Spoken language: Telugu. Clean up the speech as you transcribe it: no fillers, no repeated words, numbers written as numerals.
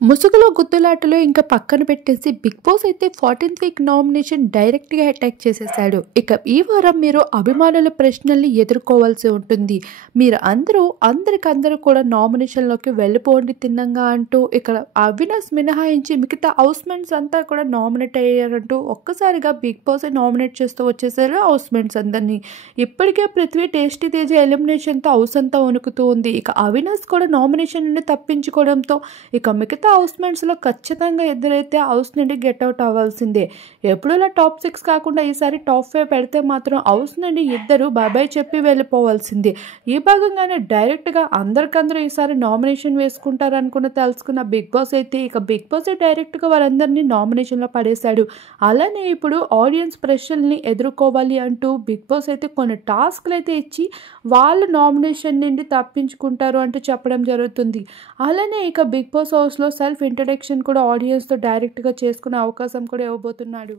ముసుగులో గుద్దులాటలో ఇంకా పక్కన పెట్టేసి 'బిగ్ బాస్' అయితే 14th వీక్ నామినేషన్ డైరెక్ట్‌గా అటాక్ చేసేసాడు. ఇక ఈ వారం మీరు అభిమానుల ప్రశ్నల్ని ఎదుర్కోవాల్సి ఉంటుంది. మీరు అందరికందరూ కూడా నామినేషన్‌లోకి వెళ్ళిపోండి తిన్నంగా అంటూ ఇక్కడ అవినాష్ మినహాయించి మిగతా హౌస్‌మేట్స్ అంతా కూడా నామినేట్ అయ్యారంటూ ఒక్కసారిగా 'బిగ్ బాసే' నామినేట్ చేస్తూ వచ్చేసారు హౌస్‌మేట్స్ అందరిని. ఇప్పటికే పృథ్వీ, టేస్టీ తేజ ఎలిమినేషన్‌తో హౌస్ అంతా వణుకుతూ ఉంది. ఇక అవినాష్ కూడా నామినేషన్ నుండి తప్పించుకోవడంతో ఇక మిగతా హౌస్‌మేట్స్‌లో ఖచ్చితంగా ఇద్దరైతే హౌస్ నుండి గెట్ ఔట్ అవ్వాల్సిందే. ఎప్పుడూలా టాప్ 6 కాకుండా ఈసారి టాప్ 5 పెడితే మాత్రం హౌస్ నుండి ఇద్దరు బాయ్ చెప్పి వెళ్ళిపోవాల్సిందే. ఈ భాగంగానే డైరెక్ట్‌గా అందరికందరూ ఈసారి నామినేషన్ వేసుకుంటారనుకుని తెలుసుకున్న 'బిగ్ బాస్' అయితే ఇక 'బిగ్ బాసే' డైరెక్ట్‌గా వారందరినీ నామినేషన్‌లో పడేశాడు. అలానే ఇప్పుడు ఆడియన్స్ ప్రెషర్‌ని ఎదుర్కోవాలి అంటూ 'బిగ్ బాస్' అయితే కొన్ని టాస్క్‌లైతే ఇచ్చి వాళ్ళు నామినేషన్ నుండి తప్పించుకుంటారు అంటూ చెప్పడం జరుగుతుంది. అలానే ఇక 'బిగ్ బాస్' హౌస్‌లో సెల్ఫ్ ఇంట్రడక్షన్ కూడా ఆడియన్స్‌తో డైరెక్ట్‌గా చేసుకునే అవకాశం కూడా ఇవ్వబోతున్నాడు.